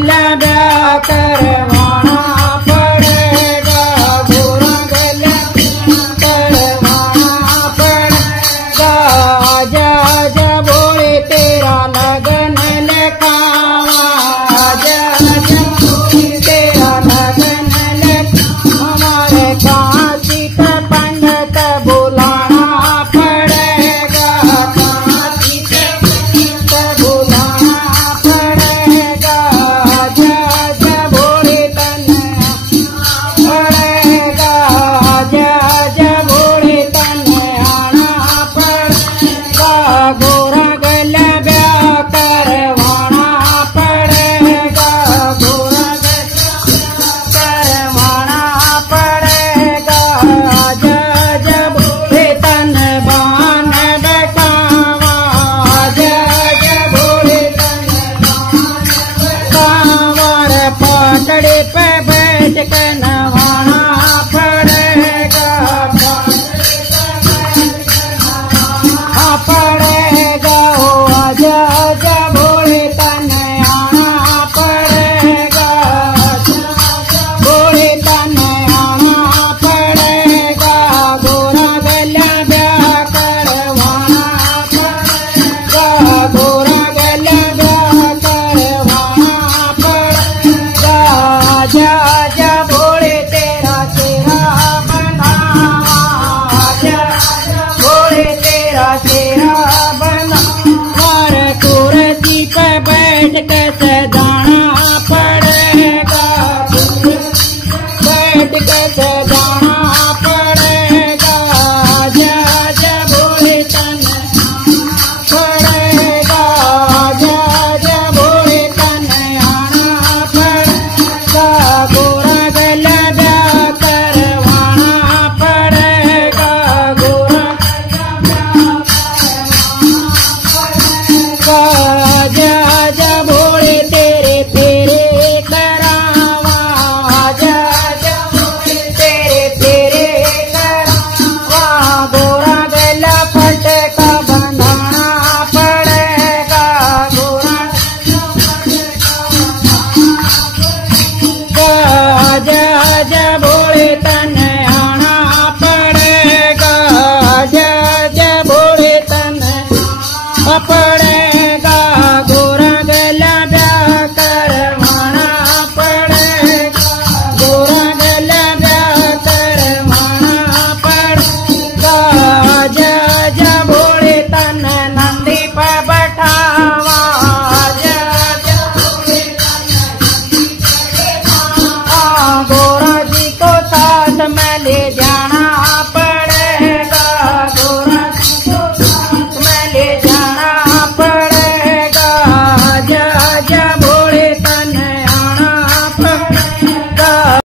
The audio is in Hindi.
गला ब्याह करवाना पड़ेगा, गोरा गला करवाना पड़ेगा। आजा आजा भोले तेरा लगन लिखावा, आजा आजा भोले तेरा लगन लिखावा। हमारे काशी का पंडित बुलाना पड़ेगा, काशी का पंडित बुलाना पड़ेगा। आजा आजा भोले तने पड़ेगा, आजा आजा भोले तने आना पड़ेगा। गोरा गला ब्याह करवाना पड़ेगा, गोरा गला करवाना पड़ेगा। आजा आजा भोले तने बान बकावा, आजा आजा भोले तने बान बकावा। रे पकड़े पे बैठ के नवाना पड़ेगा, पड़ेगा। ओ आजा आजा भोले तने आना पड़ेगा, भोले तने आना पड़ेगा। गोरा गला ब्याह करवाना पड़ेगा, गोरा गला ब्याह करवाना पड़ेगा। आजा आजा भोले तेरा चेहरा बनावा, आजा आजा भोले तेरा चेहरा बनावा। कुर्सी पे बैठ के सदा